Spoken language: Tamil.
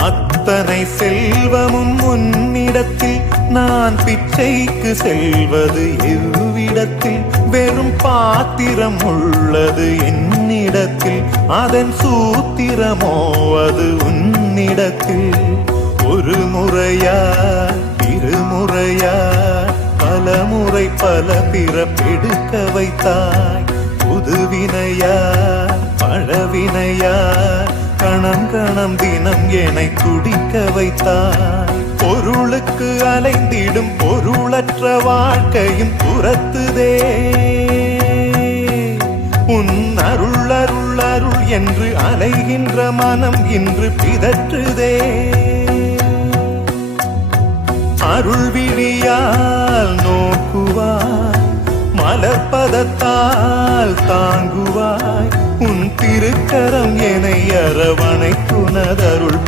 அத்தனை செல்வமும் உன்னிடத்தில் நான் பிச்சைக்கு செல்வது எவ்விடத்தில் வெறும் பாத்திரம் உள்ளது என்னிடத்தில் அதன் சூத்திரமோ அது உன்னிடத்தில் ஒரு முறையா இருமுறையா பல முறை பல பிறப்பெடுக்க வைத்தாய் புதுவினையா பழவினையா கணம் கணம் தினம் என்னை துடிக்க வைத்தாய் பொருளுக்கு அலைந்திடும் பொருளற்ற வாழ்க்கையும் துரத்துதே உன் அருள் அருள் அருள் என்று அலைகின்ற மனம் இன்று பிதற்றுதே அருள் விழியால் நோக்குவாய் மலர்பதத்தால் தாங்குவாய் உன் திருக்கரம் என்னை அரவணைத்துனதருள்